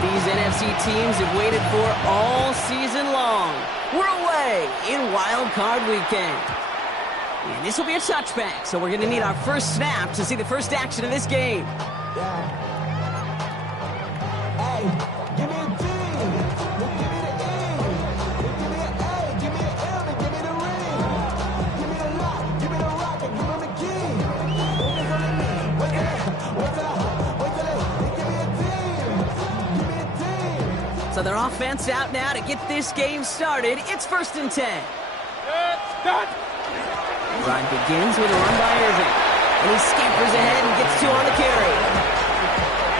that these NFC teams have waited for all season long. We're away in Wild Card Weekend. And this will be a touchback, so we're going to need our first snap to see the first action of this game. So their offense out now to get this game started. It's 1st and 10. Drive begins with a run by Irving. And he scampers ahead and gets 2 on the carry.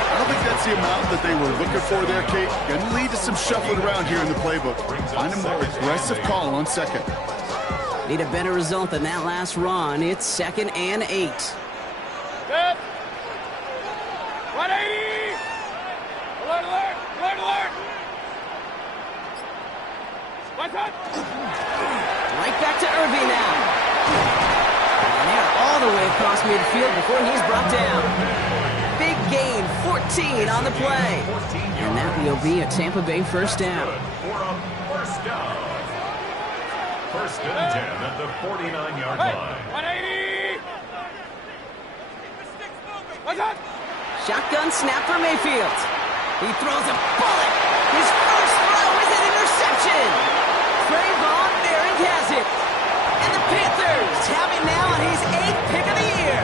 I don't think that's the amount that they were looking for there, Kate. Going to lead to some shuffling around here in the playbook. Find a more aggressive call on second. Need a better result than that last run. It's 2nd and 8. Good. 180! Alert, alert, alert, alert! Right back to Irving now. And they're all the way across midfield before he's brought down. Big gain, 14 on the play. And that will be a Tampa Bay first down. First and 10 at the 49-yard line. 180! Shotgun snap for Mayfield. He throws a bullet. His first throw is an interception. Trayvon Merrick has it. And the Panthers have it now on his 8th pick of the year.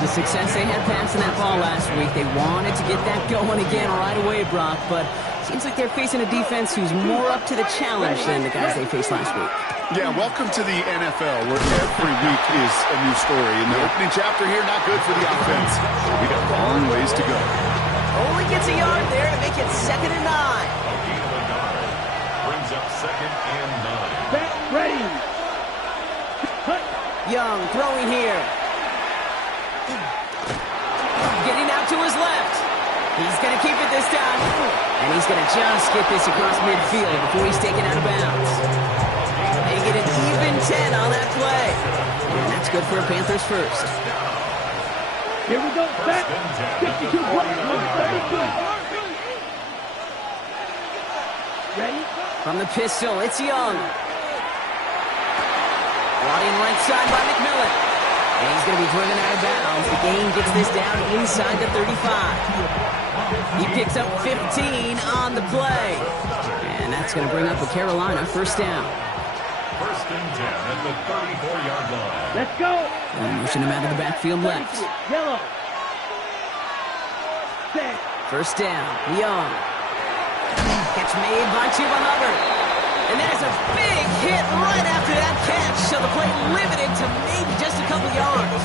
The success they had passing that ball last week, they wanted to get that going again right away, Brock, but seems like they're facing a defense who's more up to the challenge than the guys they faced last week. Yeah, welcome to the NFL, where every week is a new story. And the opening chapter here, not good for the offense. We got long ways to go. Only gets a yard there to make it 2nd and 9. Brings up 2nd and 9. Back ready. Young throwing here. Getting out to his left. He's going to keep it this time. And he's going to just get this across midfield before he's taken out of bounds. They get an even 10 on that play. And that's good for a Panthers first. Here we go. Back. 52 points. 32. Ready? From the pistol, it's Young. Running right side by McMillan. And he's going to be driven out of bounds. The gain gets this down inside the 35. He picks up 15 on the play. And that's going to bring up a Carolina first down. First and 10 at the 34-yard line. Let's go. And motion him out of the backfield left. Yellow. Set. First down, Young. Catch made by Chuba Hubbard. And there's a big hit right after that catch, so the play limited to maybe just a couple yards.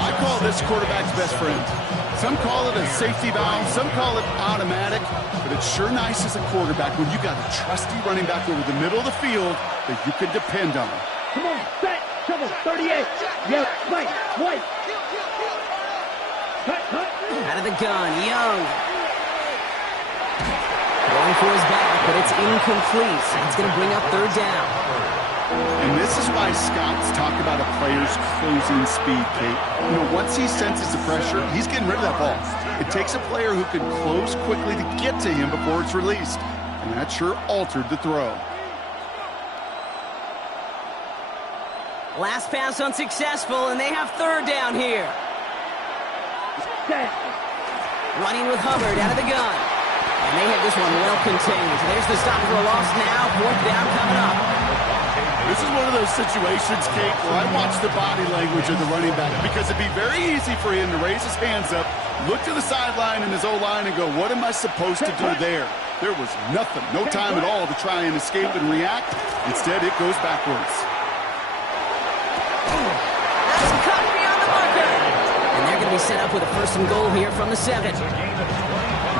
I call this quarterback's best friend. Some call it a safety valve, some call it automatic, but it's sure nice as a quarterback when you got a trusty running back over the middle of the field that you can depend on. Come on, set, trouble, 38. Yep, right, white. Cut. Out of the gun, Young. Going for his back, but it's incomplete. It's going to bring up 3rd down. And this is why Scott's talked about a player's closing speed, Kate. You know, once he senses the pressure, he's getting rid of that ball. It takes a player who can close quickly to get to him before it's released. And that sure altered the throw. Last pass unsuccessful, and they have 3rd down here. Set. Running with Hubbard out of the gun. And they have this one well contained. There's the stop for a loss now. 4th down coming up. This is one of those situations, Kate, where I watch the body language of the running back, because it'd be very easy for him to raise his hands up, look to the sideline in his O-line and go, what am I supposed to do there? There was nothing, no time at all to try and escape and react. Instead, it goes backwards. That's cut beyond the marker. And they're going to be set up with a 1st and goal here from the 7.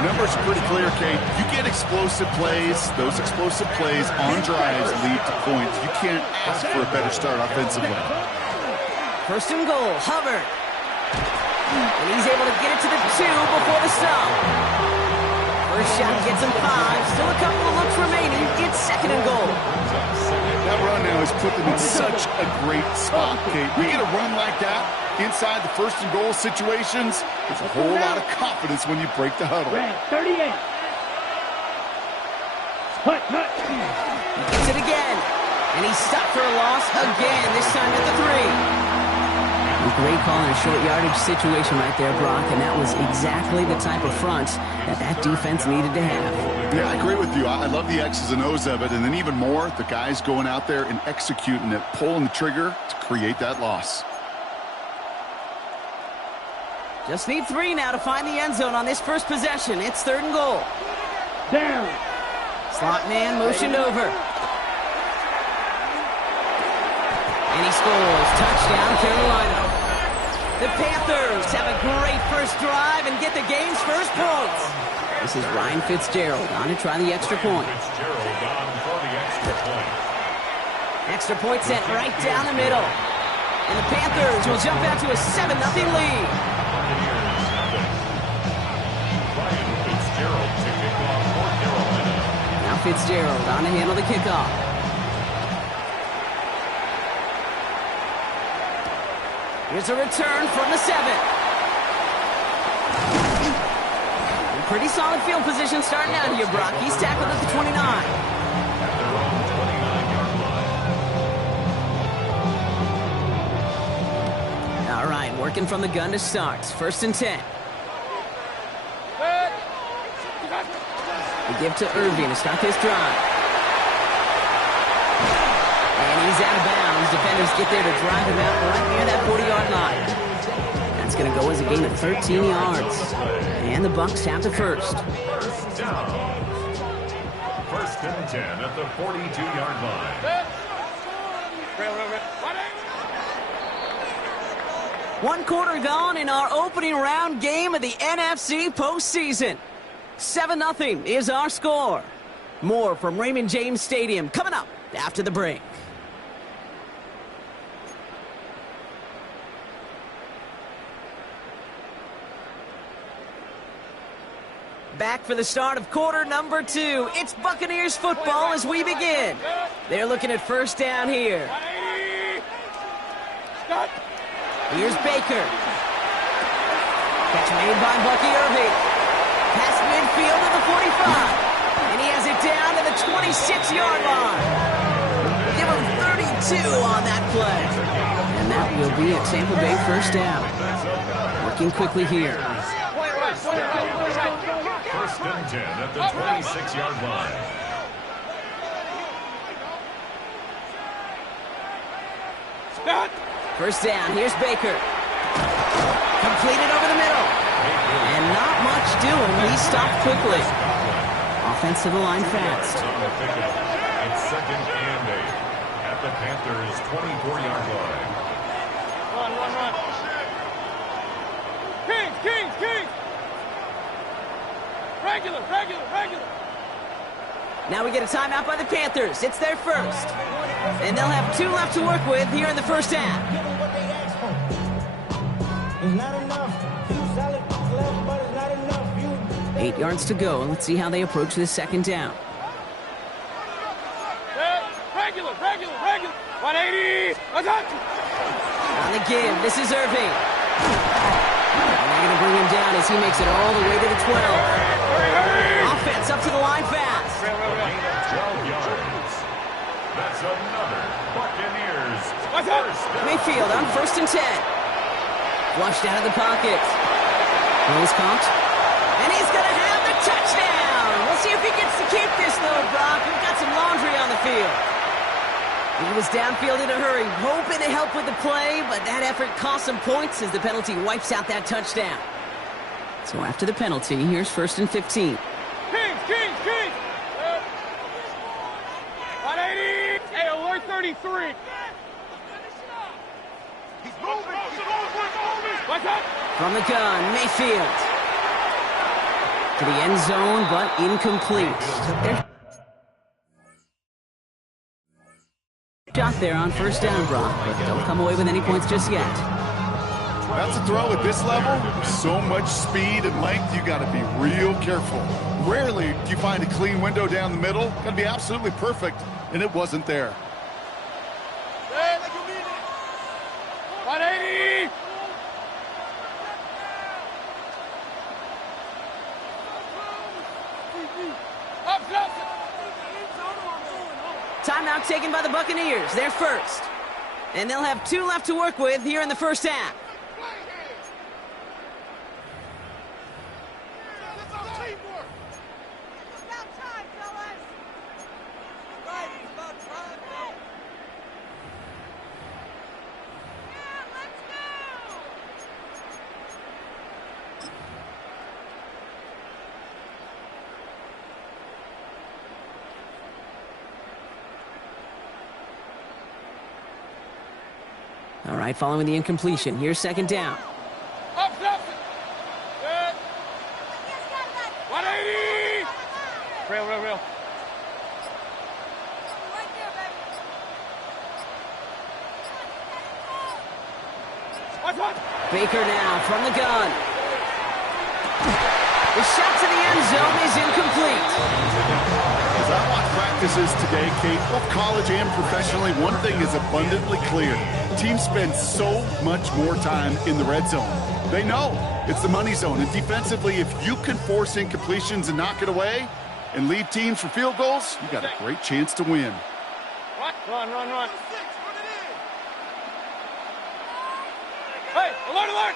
Numbers are pretty clear, Kate. You get explosive plays. Those explosive plays on drives lead to points. You can't ask for a better start offensively. 1st and goal, Hubbard. And he's able to get it to the 2 before the stop. First shot gets him 5. Still a couple of looks remaining. It's 2nd and goal. That run now has put them in such a great spot, Kate. You get a run like that inside the 1st and goal situations, there's a whole lot of confidence when you break the huddle. Red 38. Hut. He gets it again. And he's stopped for a loss again, this time at the 3. A great call in a short yardage situation right there, Brock, and that was exactly the type of front that defense needed to have. Yeah, I agree with you. I love the X's and O's of it, and then even more, the guys going out there and executing it, pulling the trigger to create that loss. Just need 3 now to find the end zone on this first possession. It's 3rd and goal. Down. Slot man motioned over. And he scores. Touchdown, Carolina. The Panthers have a great first drive and get the game's first points. This is Ryan Fitzgerald on to try the extra point. Fitzgerald on for the extra point. Extra point sent right down the middle. And the Panthers will jump out to a 7-0 lead. Ryan Fitzgerald to kick off for Carolina. Now Fitzgerald on to handle the kickoff. Here's a return from the 7. Pretty solid field position starting out here, Brock. He's tackled at the 29. At their own 29-yard line. All right, working from the gun to start. 1st and 10. We give to Irving to start this drive. And he's out of bounds. Defenders get there to drive him out right near that 40-yard line. That's going to go as a gain of 13 yards. And the Bucs have the first. First down. 1st and 10 at the 42-yard line. One quarter gone in our opening round game of the NFC postseason. 7-0 is our score. More from Raymond James Stadium coming up after the break. Back for the start of quarter number 2. It's Buccaneers football as we begin. They're looking at 1st down here. Here's Baker. Catch made by Bucky Irving. Past midfield to the 45. And he has it down to the 26-yard line. Give him 32 on that play. And that will be a Tampa Bay 1st down. Working quickly here. 1st and 10 at the 26-yard line. First down, here's Baker. Completed over the middle. And not much doing. He stopped quickly. Offense to the line fast. It's 2nd and 8 at the Panthers' 24-yard line. Run. Kings. Regular. Now we get a timeout by the Panthers. It's their first. And they'll have 2 left to work with here in the first half. It's not enough. 2 solid left, but it's not enough. 8 yards to go. Let's see how they approach this 2nd down. Regular. 180. On the give, this is Irving. And they're going to bring him down as he makes it all the way to the 12. Offense up to the line fast. 12 yards. That's another Buccaneers. First down. Mayfield on 1st and 10. Flushed out of the pocket. Rose caught. And he's going to have the touchdown. We'll see if he gets to keep this, though, Brock. We've got some laundry on the field. He was downfield in a hurry, hoping to help with the play, but that effort cost some points as the penalty wipes out that touchdown. So after the penalty, here's 1st and 15. Kings. 180. Hey, alert 33. He's moving. What's up? From the gun, Mayfield. To the end zone, but incomplete. Shot there on 1st down, Brock, but don't come away with any points just yet. That's a throw at this level. So much speed and length, you got to be real careful. Rarely do you find a clean window down the middle. Got to be absolutely perfect, and it wasn't there. 180! Timeout taken by the Buccaneers. They're first. And they'll have 2 left to work with here in the first half. All right, following the incompletion. Here's second down. Up, up. Good. 180! Real. What? Baker now from the gun. The shot to the end zone is incomplete. As I watch practices today, Kate, both college and professionally, one thing is abundantly clear. Teams spend so much more time in the red zone. They know it's the money zone. And defensively, if you can force incompletions and knock it away and leave teams for field goals, you got a great chance to win. Run. Hey, alert!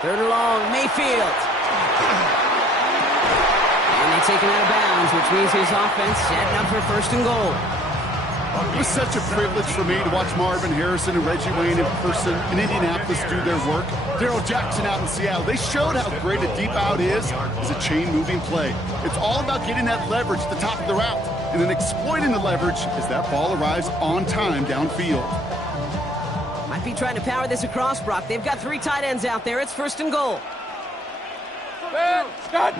Third and long, Mayfield. And they take him out of bounds, which means his offense setting up for first and goal. It was such a privilege for me to watch Marvin Harrison and Reggie Wayne in person in Indianapolis do their work. Darryl Jackson out in Seattle. They showed how great a deep out is as a chain-moving play. It's all about getting that leverage at the top of the route and then exploiting the leverage as that ball arrives on time downfield. Might be trying to power this across, Brock. They've got 3 tight ends out there. It's first and goal.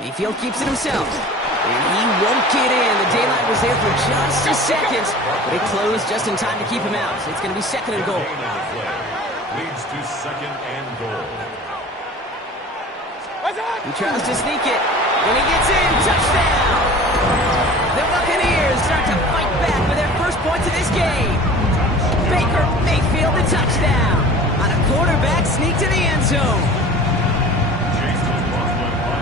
Mayfield keeps it himself. And he won't get in. The daylight was there for just a second, but it closed just in time to keep him out. So it's going to be second and goal. Leads to second and goal. He tries to sneak it. When he gets in, touchdown! The Buccaneers start to fight back with their first points of this game. Baker Mayfield the touchdown on a quarterback sneak to the end zone.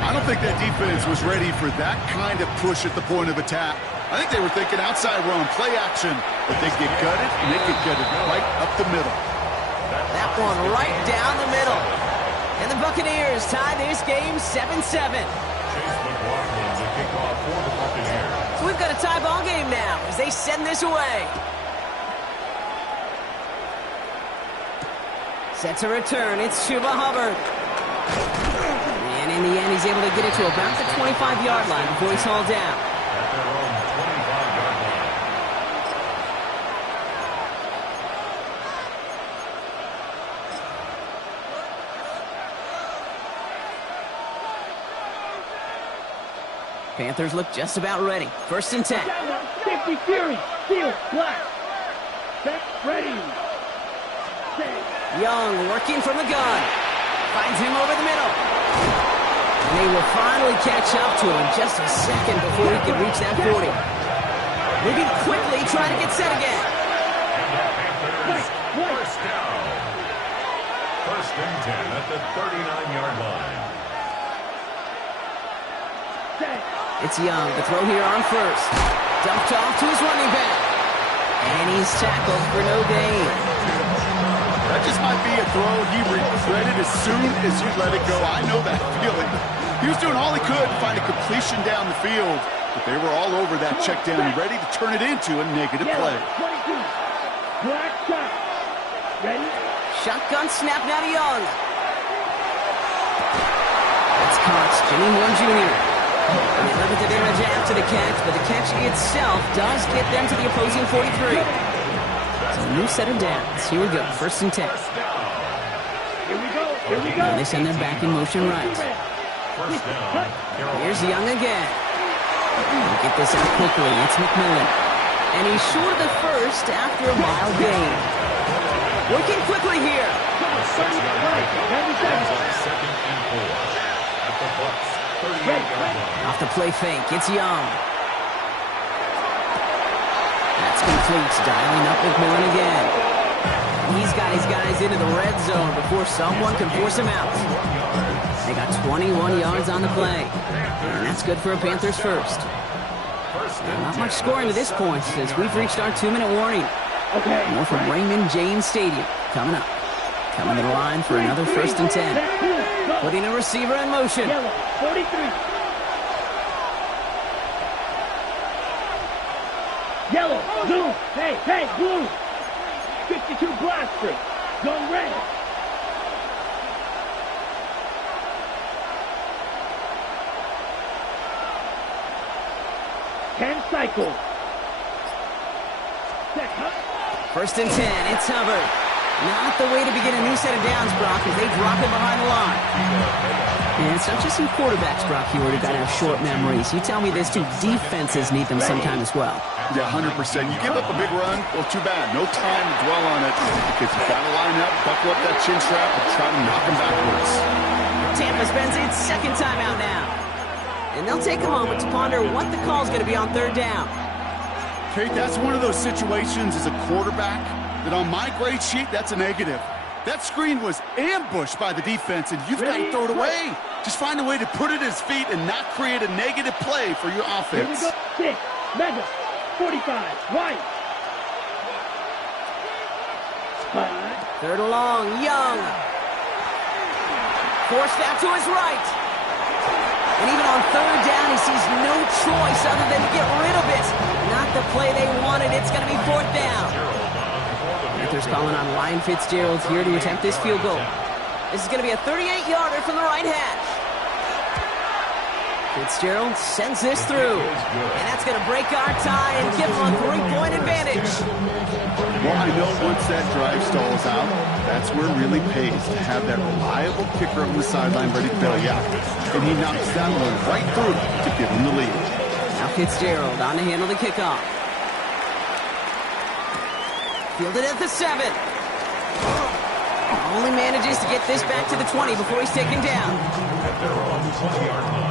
I don't think that defense was ready for that kind of push at the point of attack. I think they were thinking outside run, play action, but they get gutted, and they get gutted right up the middle. That one right down the middle. And the Buccaneers tie this game 7-7. So we've got a tie ball game now as they send this away. Set to return. It's Chuba Hubbard. And in the end, he's able to get it to about the 25-yard line before he's hauled down. At their own 25-yard line. Panthers look just about ready. First and 10. 50 Fury, field, black. Set, ready. Young working from the gun. Finds him over the middle. And they will finally catch up to him in just a second before he can reach that 40. Moving quickly, trying to get set again. First down. First and 10 at the 39-yard line. It's Young, the throw here on first. Dumped off to his running back. And he's tackled for no gain. That just might be a throw he regretted as soon as you let it go. I know that feeling. He was doing all he could to find a completion down the field, but they were all over that check down, ready to turn it into a negative play. 22. Black shot. Ready? Shotgun snap now to Young. It's caught. Jimmy Horn Jr. And they limited damage after the catch, but the catch itself does get them to the opposing 43. So a new set of downs. Here we go. First and 10. Here we go. And they send them back in motion right. First down. Here's Young again. We'll get this out quickly. It's McMillan. And he's short of the first after a mild gain. Working quickly here. Second and 4 at the Bucs 38-yard line. Off the play fake, it's Young. That's complete, dialing up McMillan again. He's got his guys into the red zone before someone can force him out. They got 21 yards on the play, and that's good for a Panthers first. Not much scoring to this point since we've reached our 2-minute warning. More from Raymond James Stadium coming up. Coming to the line for another 1st and 10. Putting a receiver in motion. Yellow, 43. Yellow, blue, hey, blue. 52 blaster, zone red. Cycle. 1st and 10, it's Hubbard. Not the way to begin a new set of downs, Brock, as they drop it behind the line. And it's not just some quarterbacks, Brock, you already got to have short memories. You tell me this too, defenses need them sometime as well. Yeah, 100%. You give up a big run, well, too bad. No time to dwell on it because you've got to line up, buckle up that chin strap, and try to knock them backwards. Tampa spends its 2nd timeout now. And they'll take a moment to ponder what the call's going to be on 3rd down. Kate, that's one of those situations as a quarterback that on my grade sheet, that's a negative. That screen was ambushed by the defense, and you've got to throw it away. Just find a way to put it at his feet and not create a negative play for your offense. Here we go. 6, Mega, 45, white. 3rd and long, Young. Forced out to his right. And even on 3rd down, he sees no choice other than to get rid of it. Not the play they wanted. It's going to be 4th down. Panthers calling on Ryan Fitzgerald here to attempt this field goal. This is going to be a 38-yarder from the right hash. Fitzgerald sends this through. And that's going to break our tie and give them a 3-point advantage. Well, I know once that drive stalls out, that's where it really pays to have that reliable kicker on the sideline ready to bail you out. And he knocks that one right through to give him the lead. Now Fitzgerald on to handle the kickoff. Fielded at the 7. Only manages to get this back to the 20 before he's taken down. At their own 20-yard line.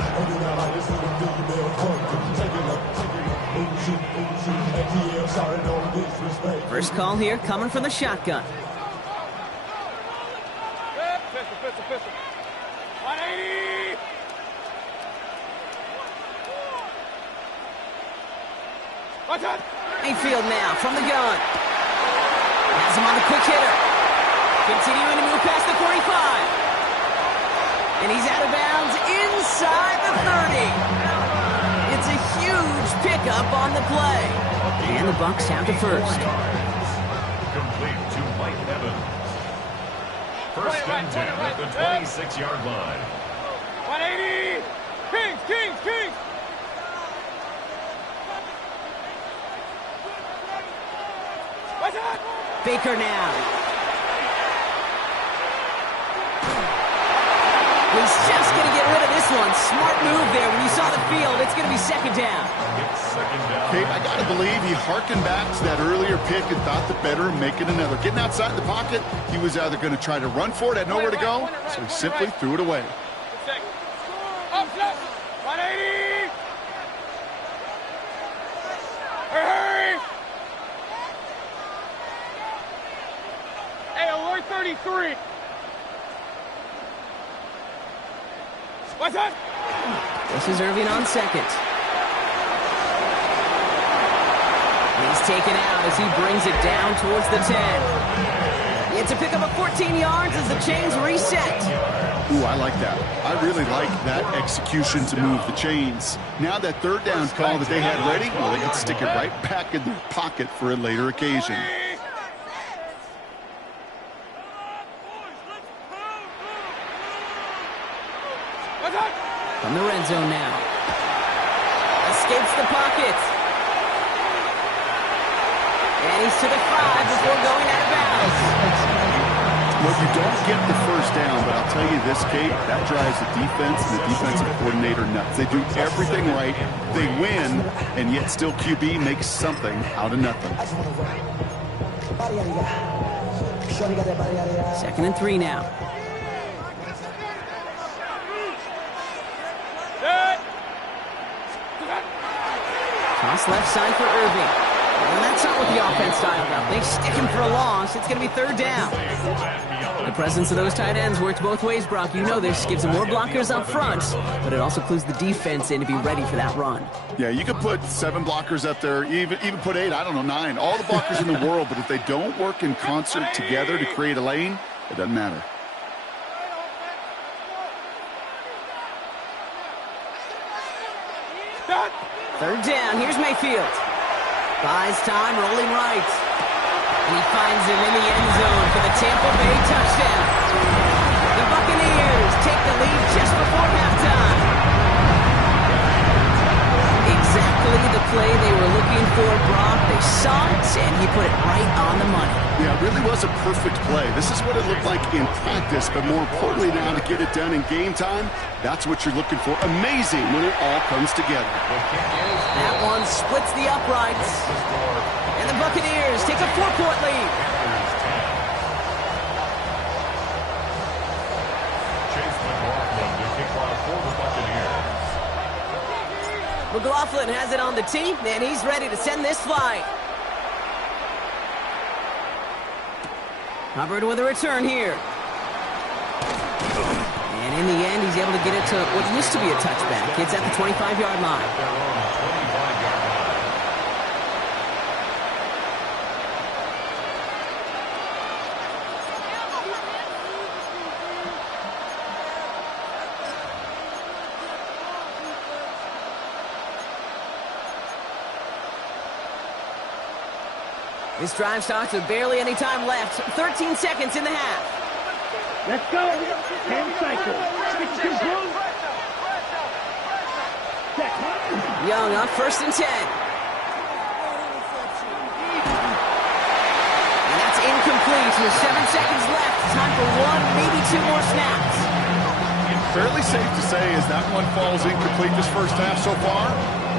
First call here coming from the shotgun. Pistol. 180! Watch out! Mayfield now from the gun. Has him on the quick hitter. Continuing to move past the 45. And he's out of bounds inside the 30. It's a huge pickup on the play. And the Bucs have the first. Complete to Mike Evans. 1st and 10 at the 26-yard line. 180! Kings! Watch out! Baker now. He's just going to get rid of this one. Smart move there. When you saw the field, it's going to be 2nd down. It's 2nd down. Kate, I got to believe he harkened back to that earlier pick and thought the better and make it another. Getting outside the pocket, he was either going to try to run for it, had nowhere to go, so he simply threw it away. Up, 180! Hurry! Hey, alert 33! What's that? This is Irving on 2nd. He's taken out as he brings it down towards the 10. It's a pickup of 14 yards as the chains reset. Ooh, I like that. I really like that execution to move the chains. Now that 3rd down call that they had ready, well, they can stick it right back in their pocket for a later occasion. From the red zone now. Escapes the pocket. And he's to the 5 before going out of bounds. Well, you don't get the first down, but I'll tell you this, Kate, that drives the defense and the defensive coordinator nuts. They do everything right, they win, and yet still QB makes something out of nothing. 2nd and 3 now. Toss left side for Irving. And that's not what the offense style about. They stick him for a loss. It's going to be 3rd down. The presence of those tight ends works both ways, Brock. You know this. Gives them more blockers up front, but it also clues the defense in to be ready for that run. Yeah, you could put 7 blockers up there, even put 8, I don't know, 9. All the blockers in the world, but if they don't work in concert together to create a lane, it doesn't matter. Third down. Here's Mayfield. Buys time, rolling right. And he finds him in the end zone for the Tampa Bay touchdown. The Buccaneers take the lead just before halftime. Exactly the play they were looking for, Brock. They saw it, and he put it right on the money. Yeah, it really was a perfect play. This is what it looked like in practice, but more importantly now to get it done in game time, that's what you're looking for. Amazing when it all comes together. That one splits the uprights. And the Buccaneers take a 4-point lead. Chase McLaughlin to kick off for the Buccaneers. McLaughlin has it on the tee, and he's ready to send this flight. Hubbard with a return here. And in the end, he's able to get it to what used to be a touchback. It's at the 25-yard line. This drive starts with barely any time left. 13 seconds in the half. Let's go. 10 cycles. 62 blue. Young on 1st and 10. And that's incomplete with 7 seconds left. Time for 1, maybe 2 more snaps. Fairly safe to say as that one falls incomplete this first half so far,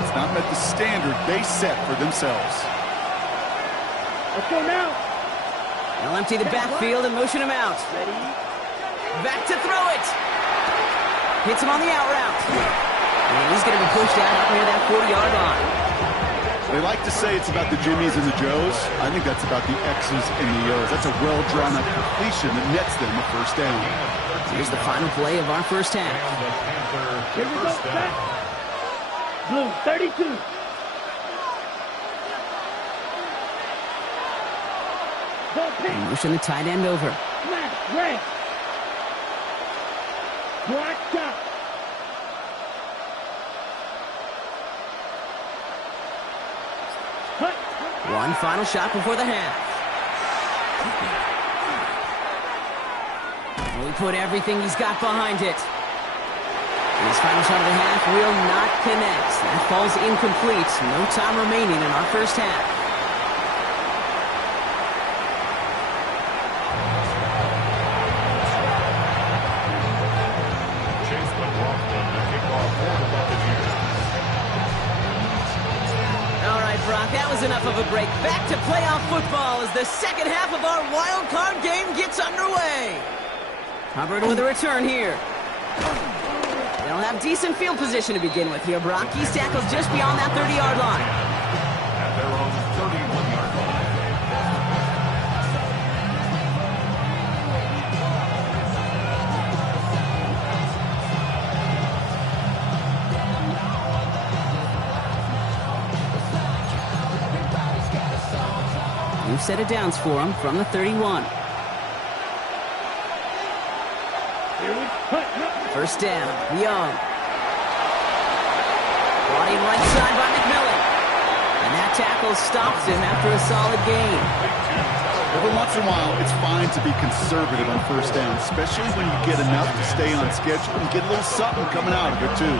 it's not met the standard they set for themselves. Let's go now. They'll empty the backfield and motion him out. Ready? Back to throw it. Hits him on the out route. And he's going to be pushed out up near that 40-yard line. They like to say it's about the Jimmies and the Joes. I think that's about the X's and the O's. That's a well-drawn-up completion that nets them a first down. Here's the final play of our first half. Here we go. Back. Blue, 32. And motion the tight end over. Smash, red. Blocked out. Cut. One final shot before the half. And we put everything he's got behind it. And his final shot of the half will not connect. That falls incomplete. No time remaining in our first half. That was enough of a break. Back to playoff football as the second half of our wild card game gets underway. Hubbard with a return here. They'll have decent field position to begin with here. Brock, he's tackled just beyond that 30-yard line. At their own 31-yard line. New set of downs for him from the 31. First down, Young. Brought in right side by McMillan. And that tackle stops him after a solid gain. Every once in a while, it's fine to be conservative on first down, especially when you get enough to stay on schedule and get a little something coming out of it, too.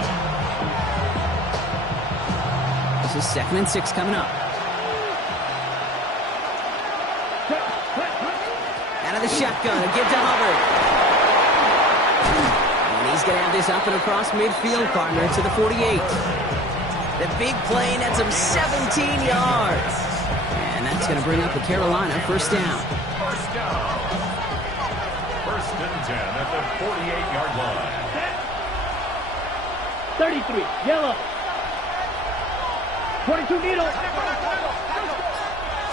This is 2nd and 6 coming up. Out of the shotgun, a give to Hubbard. And he's going to have this up and across midfield, partner, to the 48. The big play nets him 17 yards. And that's going to bring up the Carolina first down. First down. First and 10 at the 48-yard line. 33, yellow. 22 needle.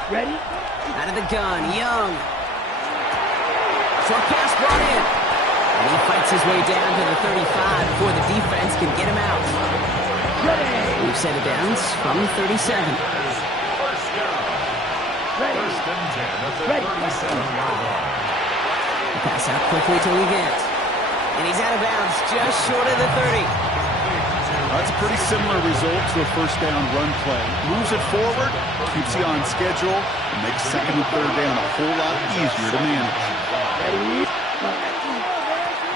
Ready? Out of the gun, Young. Short pass brought in. And he fights his way down to the 35 before the defense can get him out. Ready. We've set it down from the 37. First down. Ready. First and 10 at the Ready. 37-yard line. Pass out quickly till he gets. And he's out of bounds just short of the 30. That's a pretty similar result to a first down run play. Moves it forward, keeps you on schedule, and makes second and third down a whole lot easier to manage. Ready.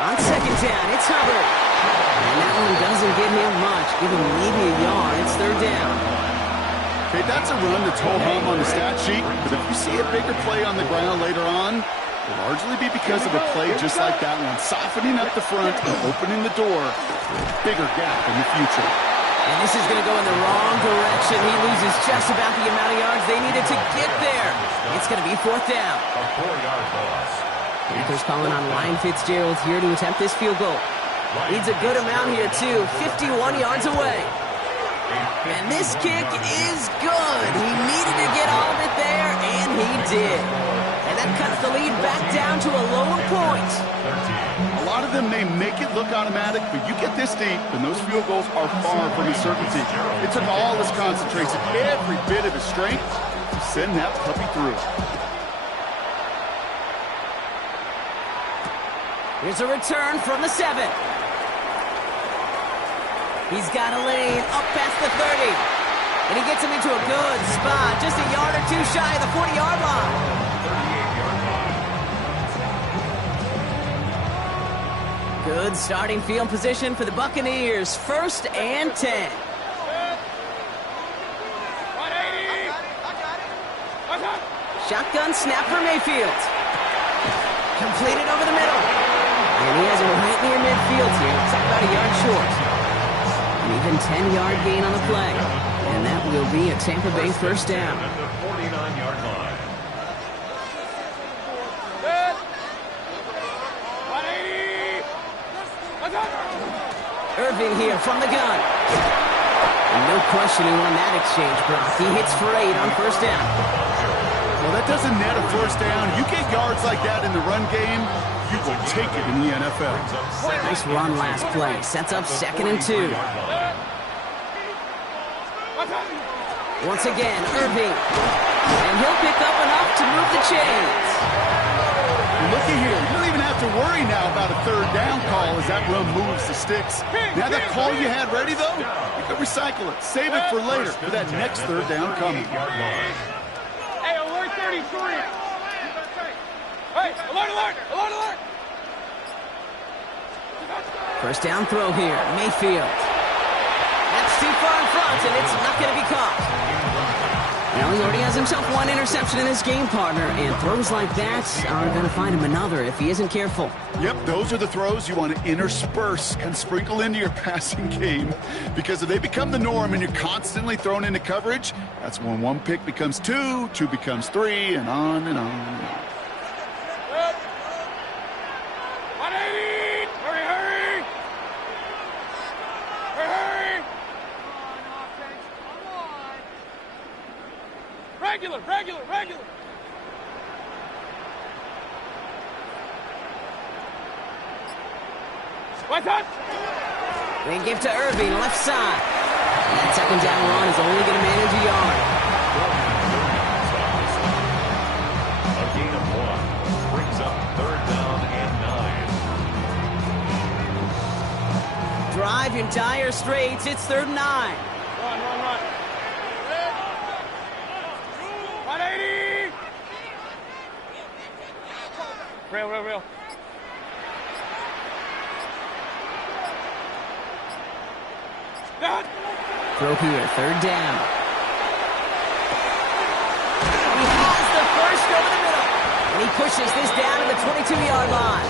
On second down, it's Hubbard. And that one doesn't give him much. Give him maybe a yard. It's third down. Okay, that's a run that's ho-hum on the stat sheet, but if you see a bigger play on the ground later on, it'll largely be because of a play just like that one, softening up the front and opening the door for a bigger gap in the future. And this is going to go in the wrong direction. He loses just about the amount of yards they needed to get there. It's going to be fourth down. A 4-yard loss. Panthers calling on Ryan Fitzgerald here to attempt this field goal. Needs a good amount here, too. 51 yards away. And this kick is good. He needed to get all of it there, and he did. And that cuts the lead back down to a lower point. A lot of them may make it look automatic, but you get this deep, and those field goals are far from a certainty. It took all his concentration, every bit of his strength, to send that puppy through. Here's a return from the 7. He's got a lane up past the 30. And he gets him into a good spot, just a yard or two shy of the 40-yard line. 38-yard line. Good starting field position for the Buccaneers. First and 10. Shotgun snap for Mayfield. Completed over the middle. And he has it right near midfield here. It's about a yard short. An even 10-yard gain on the play. And that will be a Tampa Bay first down. At the 49-yard line. Irving here from the gun. And no question he won that exchange, Brock. He hits for 8 on first down. Well, that doesn't net a first down. You get yards like that in the run game, you will take it in the NFL. Nice run last play. Sets up second and 2. Once again, Irving. And he'll pick up enough to move the chains. Looky here. You don't even have to worry now about a third down call as that run moves the sticks. Now that call you had ready, though, you can recycle it. Save it for later for that next third down coming. Hey, alert 33. Hey, alert, alert, alert, alert. First down throw here. Mayfield. That's too far in front, and it's not going to be caught. Now he already has himself one interception in this game, partner, and throws like that are going to find him another if he isn't careful. Yep, those are the throws you want to intersperse and sprinkle into your passing game, because if they become the norm and you're constantly thrown into coverage, that's when one pick becomes 2, 2 becomes 3, and on and on and on. 180! Hurry, hurry! Hurry, hurry! Regular, regular, regular! What's up? They give to Irving, left side. And that second down run is only going to manage a yard. A gain of 1 brings up third down and 9. Drive in dire straits. It's third and 9. Run, run, run. 180! Rail, rail, rail. Throw here, third down. He has the first over the middle. And he pushes this down to the 22-yard line.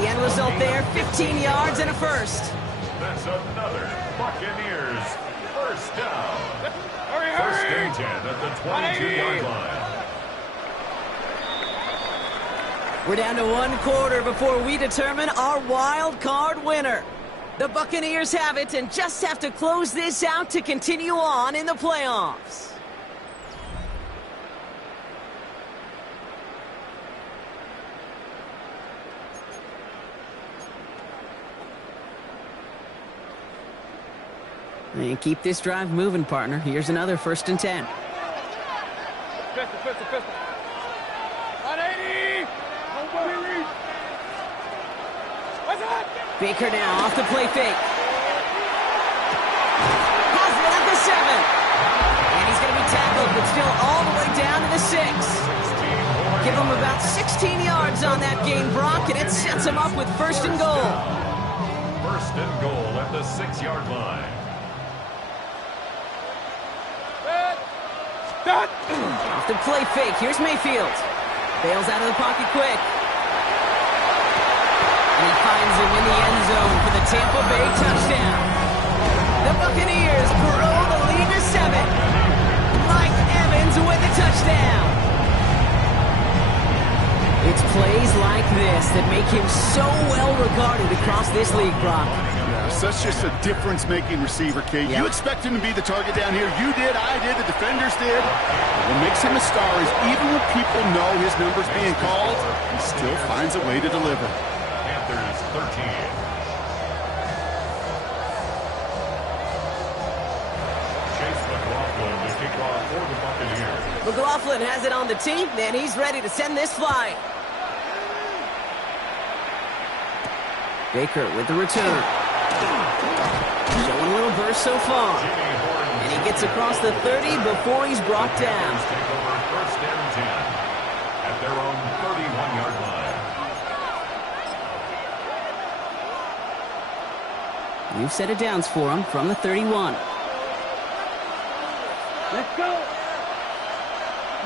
The end result there, 15 yards and a first. That's another Buccaneers first down. Hurry, First hurry! and 10 at the 22-yard line. We're down to 1 quarter before we determine our wild card winner. The Buccaneers have it and just have to close this out to continue on in the playoffs. And keep this drive moving, partner. Here's another 1st and 10. Pistol. 180! What's that? Baker now off the play fake. Has it at the 7. And he's going to be tackled, but still all the way down to the 6. Give him about 16 yards on that gain, Brock, and it sets him up with 1st and goal. 1st and goal at the 6-yard line. Off the play fake, here's Mayfield. Bails out of the pocket quick. And he finds him in the end zone for the Tampa Bay touchdown. The Buccaneers grow the lead to 7. Mike Evans with the touchdown. It's plays like this that make him so well regarded across this league, Brock. Such just a difference-making receiver, Kate. Yep. You expect him to be the target down here. You did, I did, the defenders did. What makes him a star is even when people know his number's being called, he still finds a way to deliver. Panthers 13. Chase McLaughlin to kick off for the Buccaneers. McLaughlin has it on the tee, and he's ready to send this flight. Baker with the return. Showing a little burst so far. And he gets across the 30 before he's brought down. Take over 1st and 10 at their own 31-yard line. New set of downs for him from the 31. Let's go.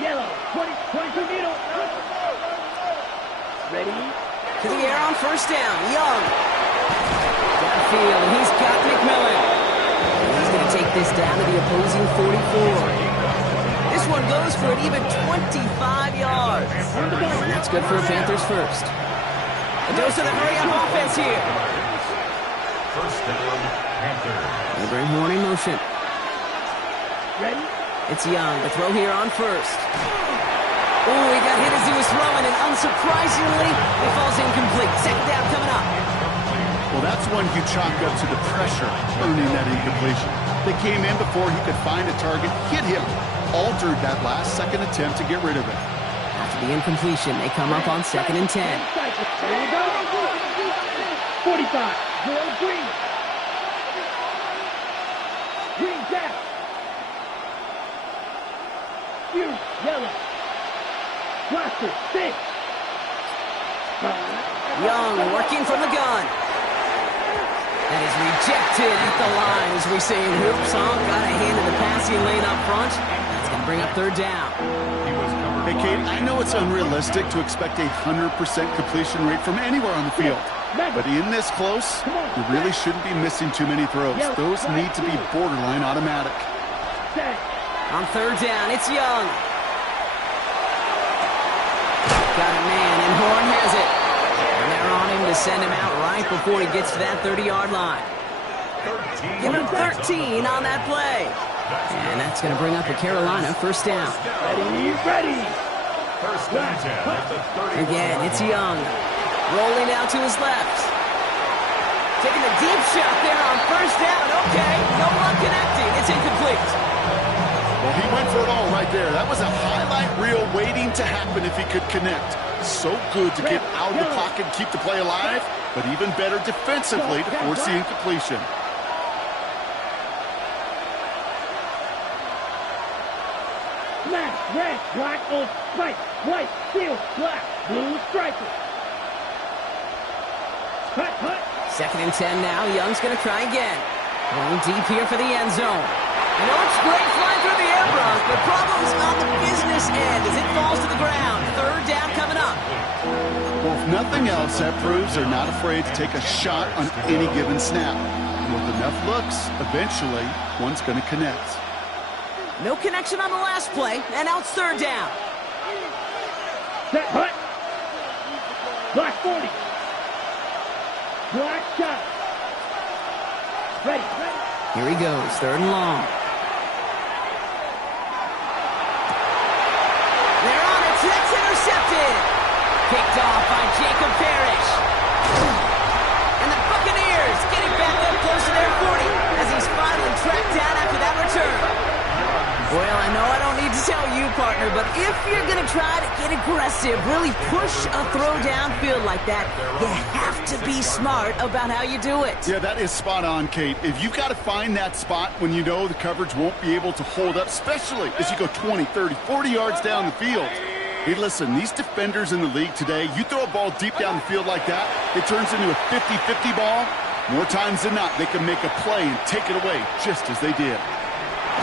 Yellow, 22 needle. Ready? To the air on 1st down. Young. Downfield, and he's got McMillan. And he's going to take this down to the opposing 44. This one goes for an even 25 yards. And that's good for a Panthers first. A dose of the hurry-up offense here. 1st down, Panthers. They bring Horn in motion. Ready? It's Young to throw here on 1st. Oh, he got hit as he was throwing, and unsurprisingly, it falls incomplete. 2nd down coming up. Well, that's one you chalk up to the pressure earning that incompletion. They came in before he could find a target, hit him, altered that last second attempt to get rid of it. After the incompletion, they come up on 2nd and 10. There you go. 45. Bill Green. Green down. You yellow. Blaster 6. Young working from the gun. That is rejected at the line, as we say in hoops. Got a hand in the passing lane up front. That's going to bring up 3rd down. He was covered. Hey, Kate, I know it's unrealistic to expect a 100% completion rate from anywhere on the field. But in this close, you really shouldn't be missing too many throws. Those need to be borderline automatic. On 3rd down, it's Young. Got a man, and Horn has it. And they're on him to send him out right before he gets to that 30-yard line. Give him 13 on that play. And that's going to bring up a Carolina 1st down. Ready. 1st and 10 at the 30. Again, it's Young. Rolling out to his left. Taking a deep shot there on 1st down. Okay, no luck connecting. It's incomplete. Well, he went for it all right there. That was a highlight reel waiting to happen if he could connect. So good to get out of the pocket and keep the play alive, but even better defensively to force the incompletion. Black, red, black, old white, white, steel, black, blue striker. Hut, hut. 2nd and 10 now. Young's going to try again. Going deep here for the end zone. I know it's great flying through the air, Brock, but problems on the business end as it falls to the ground. 3rd down coming If nothing else, that proves they're not afraid to take a shot on any given snap. And with enough looks, eventually, one's going to connect. No connection on the last play, and now it's third down. Set, hut. Block 40. Block shot. Ready. Here he goes, third and long. They're on it, that's intercepted. Picked off by Jacob Parrish. And the Buccaneers get it back up close to their 40 as he's finally tracked down after that return. Well, I know I don't need to tell you, partner, but if you're going to try to get aggressive, really push a throw downfield like that, you have to be smart about how you do it. Yeah, that is spot on, Kate. If you've got to find that spot when you know the coverage won't be able to hold up, especially as you go 20, 30, 40 yards down the field. Hey, listen, these defenders in the league today, you throw a ball deep down the field like that, it turns into a 50-50 ball. More times than not, they can make a play and take it away just as they did.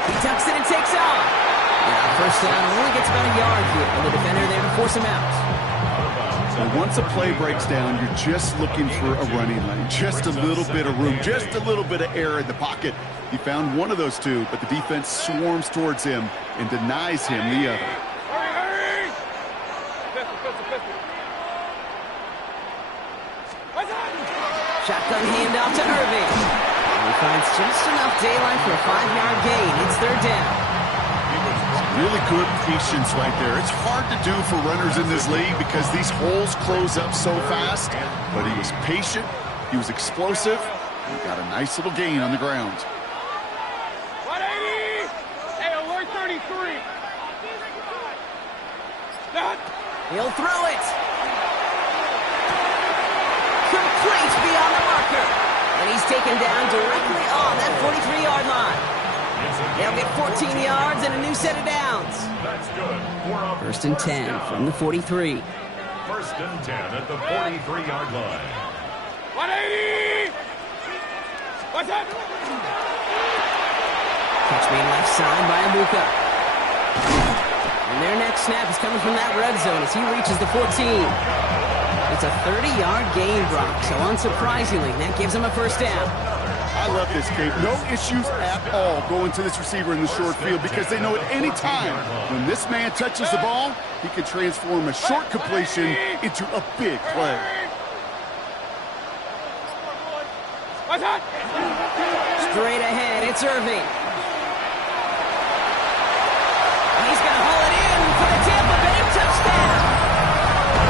He tucks it and takes off. Now first down, only gets about a yard here, and the defender there to force him out. So once a play breaks down, you're just looking for a running lane. Just a little bit of room, just a little bit of air in the pocket. He found one of those two, but the defense swarms towards him and denies him the other. Hurry! Shotgun handoff to Irving. He finds just enough daylight for a 5-yard gain. It's third down. Really good patience right there. It's hard to do for runners in this league because these holes close up so fast. But he was patient, he was explosive, and got a nice little gain on the ground. 180! Hey, alert 33! Stop! He'll throw it. Complete beyond the marker. And he's taken down directly on that 43-yard line. They'll get 14 yards and a new set of downs. That's good. First and 10 from the 43. First and 10 at the 43-yard line. 180! What's up? Catch made left side by Abuka. And their next snap is coming from that red zone as he reaches the 14. It's a 30-yard gain, Brock, so unsurprisingly, that gives him a first down. I love this, Kate. No issues at all going to this receiver in the short field because they know at any time when this man touches the ball, he can transform a short completion into a big play. Straight ahead, it's Irving. He's going to haul it in for the Tampa Bay touchdown.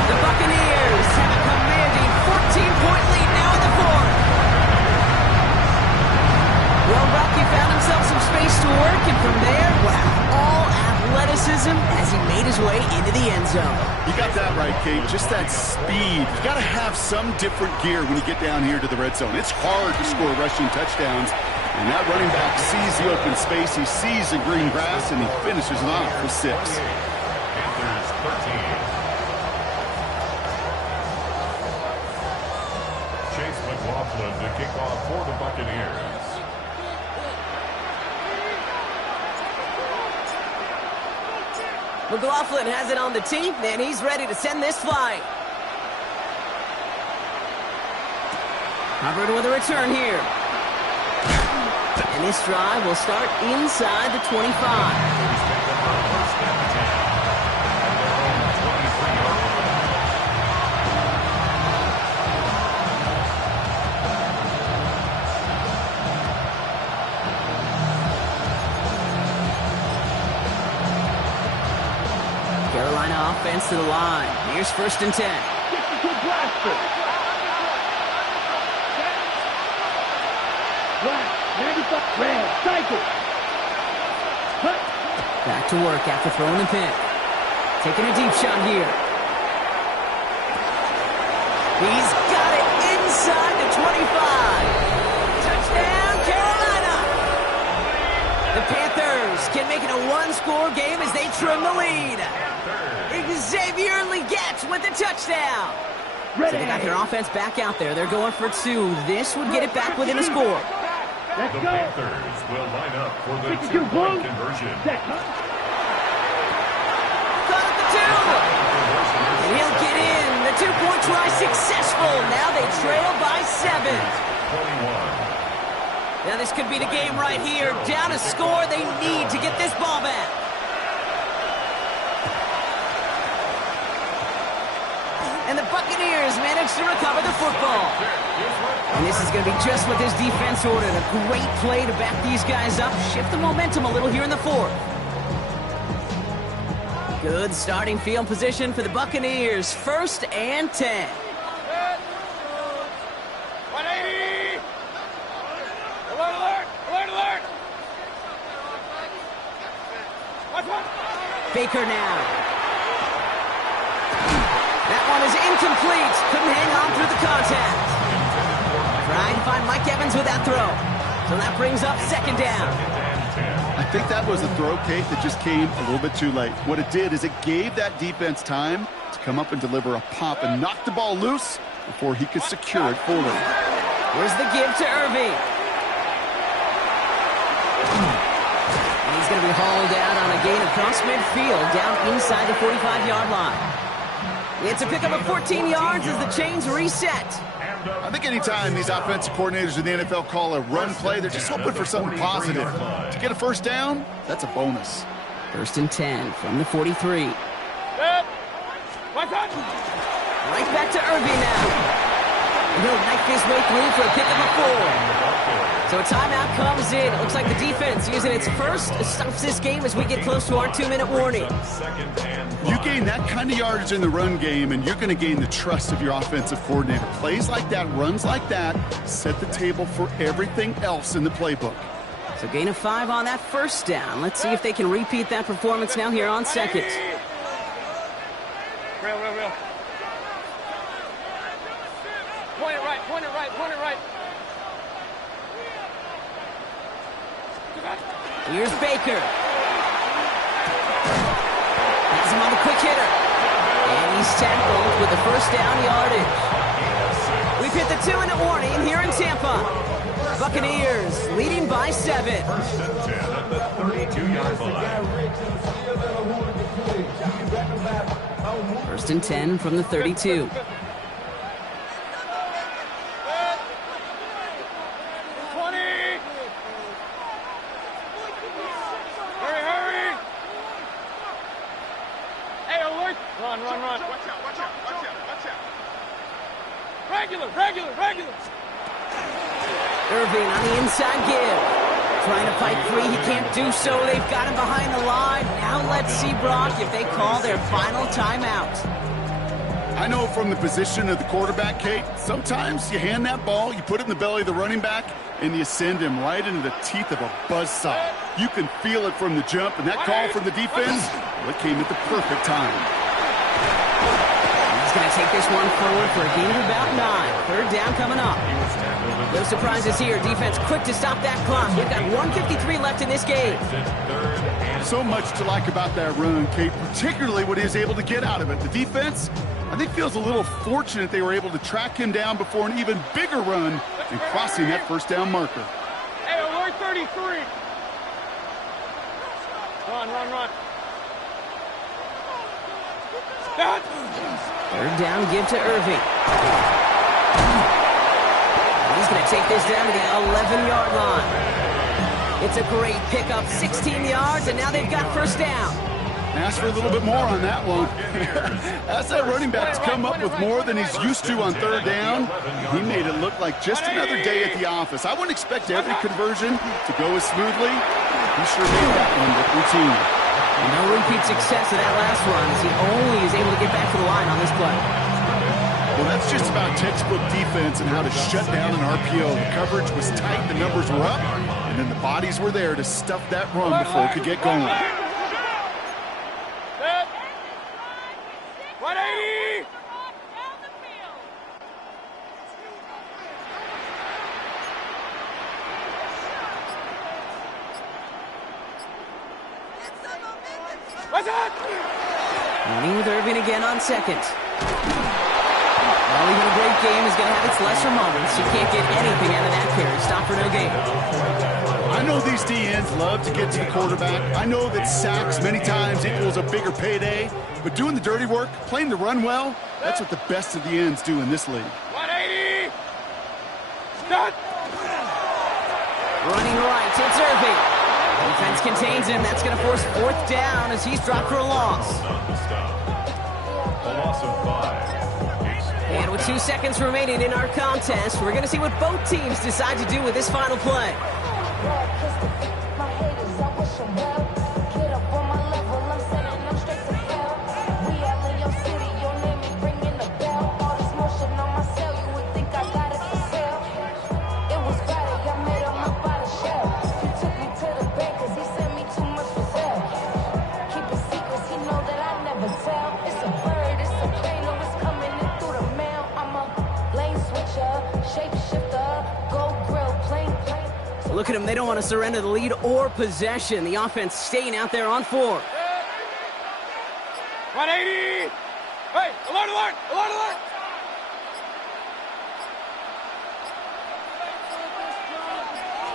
The Buccaneers have a commanding 14-point lead now in the fourth. Well, Rocky found himself some space to work, and from there, wow, all athleticism as he made his way into the end zone. You got that right, Kate. Just that speed. You got to have some different gear when you get down here to the red zone. It's hard to score rushing touchdowns, and that running back sees the open space, he sees the green grass, and he finishes it off with 6. Panthers 13. Chase McLaughlin to kick off for the Buccaneers. McLaughlin has it on the tee, and he's ready to send this flying. Covered with a return here. And this drive will start inside the 25. Carolina offense to the line. Here's first and 10. Blaster. Black, 95, red, cycle. Hut. Back to work after throwing the pick. Taking a deep shot here. He's got it inside the 25. Touchdown, Carolina. The Panthers can make it a one-score game as they trim the lead. Xavier Legette with the touchdown. So they got their offense back out there. They're going for 2. This would get it back within a score. Let's The go. Panthers will line up for the 52 two-point Bulls. conversion. Set. Caught at the 2. And he'll get in. The 2-point try successful. Now they trail by 7. 21. Now this could be the game right here. Down a score, they need to get this ball back. And the Buccaneers manage to recover the football. And this is going to be just what this defense ordered. A great play to back these guys up. Shift the momentum a little here in the 4th. Good starting field position for the Buccaneers. 1st and 10. 180! Alert, alert! Alert, alert! Watch one! Baker now. That one is incomplete. Couldn't hang on through the contact. Trying to find Mike Evans with that throw. So that brings up 2nd down. I think that was a throw, Kate, that just came a little bit too late. What it did is it gave that defense time to come up and deliver a pop and knock the ball loose before he could secure it fully. Here's the give to Irving. And he's going to be hauled out on a gain across midfield down inside the 45-yard line. It's a pickup of 14 yards as the chains reset. I think anytime these offensive coordinators in the NFL call a run play, they're just hoping for something positive. To get a 1st down, that's a bonus. 1st and 10 from the 43. Good. Watch out! Right back to Irving now. And he'll knife his way through for a pickup of 4. So a timeout comes in. It looks like the defense using its first stops this game as we get close to our 2-minute warning. You gain that kind of yardage in the run game, and you're going to gain the trust of your offensive coordinator. Plays like that, runs like that, set the table for everything else in the playbook. So gain of 5 on that 1st down. Let's see if they can repeat that performance now here on 2nd. Real, real, real. Point it right, point it right, point it right. Here's Baker. Has him on the quick hitter. And he's tackled with the 1st down yardage. We've hit the 2-minute warning here in Tampa. Buccaneers leading by 7. 1st and 10 at the 32-yard line. 1st and 10 from the 32. 20! Hurry, hurry! Hey, alert! Run, run, run. Watch out, watch out, watch out, watch out. Regular, regular, regular. Irving on the inside give. Trying to fight free. He can't do so. They've got him behind the line. Now let's see, Brock, if they call their final timeout. I know from the position of the quarterback, Kate, sometimes you hand that ball, you put it in the belly of the running back, and you send him right into the teeth of a buzzsaw. You can feel it from the jump, and that call from the defense, well, it came at the perfect time. He's going to take this one forward for a gain of about 9. 3rd down coming up. No surprises here. Defense quick to stop that clock. We've got 1:53 left in this game. So much to like about that run, Kate, particularly what he was able to get out of it. The defense, I think, feels a little fortunate they were able to track him down before an even bigger run and crossing that 1st down marker. Hey, alert 33! Run, run, run. Done. 3rd down, give to Irving. He's going to take this down to the 11-yard line. It's a great pickup, 16 yards, and now they've got 1st down. Ask for a little bit more on that one. As that running back's come up with more than he's used to on 3rd down, he made it look like just another day at the office. I wouldn't expect every conversion to go as smoothly. He sure made that one look routine. And no repeat success of that last run as he only is able to get back to the line on this play. Well, that's just about textbook defense and how to shut down an RPO. The coverage was tight, the numbers were up, and then the bodies were there to stuff that run before it could get going. 180! What's that? Running with Irving again on 2nd. Well, even a great game is going to have its lesser moments. You can't get anything out of that carry. Stop for no gain. I know these DNs love to get to the quarterback. I know that sacks many times equals a bigger payday. But doing the dirty work, playing the run well, That's what the best of the ends do in this league. 180. Start. Running right, it's Irving. Defense contains him. That's going to force fourth down as he's dropped for a loss. A loss of 5. And with 2 seconds remaining in our contest, we're going to see what both teams decide to do with this final play. Look at them. They don't want to surrender the lead or possession. The offense staying out there on 4. 180. Hey, alert, alert, alert, alert.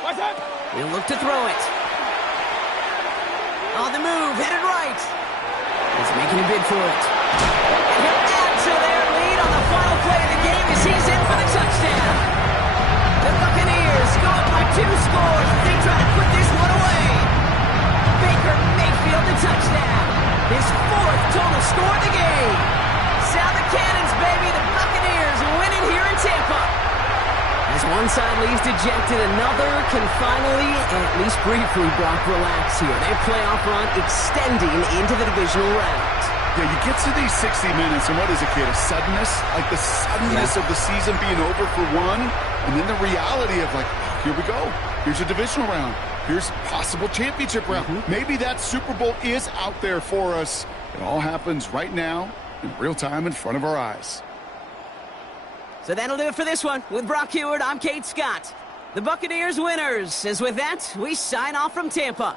What's that? He'll look to throw it. On the move, headed right. He's making a bid for it. And he'll add to their lead on the final play of the game as he's in for the touchdown. The Buccaneers go up by 2 scores. They try to put this one away. Baker Mayfield the touchdown. His 4th total score of the game. Sound the cannons, baby. The Buccaneers winning here in Tampa. As one side leaves dejected, another can finally, at least briefly, Brock, relax here. Their playoff run extending into the divisional round. Yeah, you get to these 60 minutes, and what is it, kid? A suddenness? Like the suddenness of the season being over for one, and then the reality of, like, oh, here we go. Here's a divisional round. Here's possible championship round. Maybe that Super Bowl is out there for us. It all happens right now, in real time, in front of our eyes. So that'll do it for this one. With Brock Heward, I'm Kate Scott. The Buccaneers winners. As with that, we sign off from Tampa.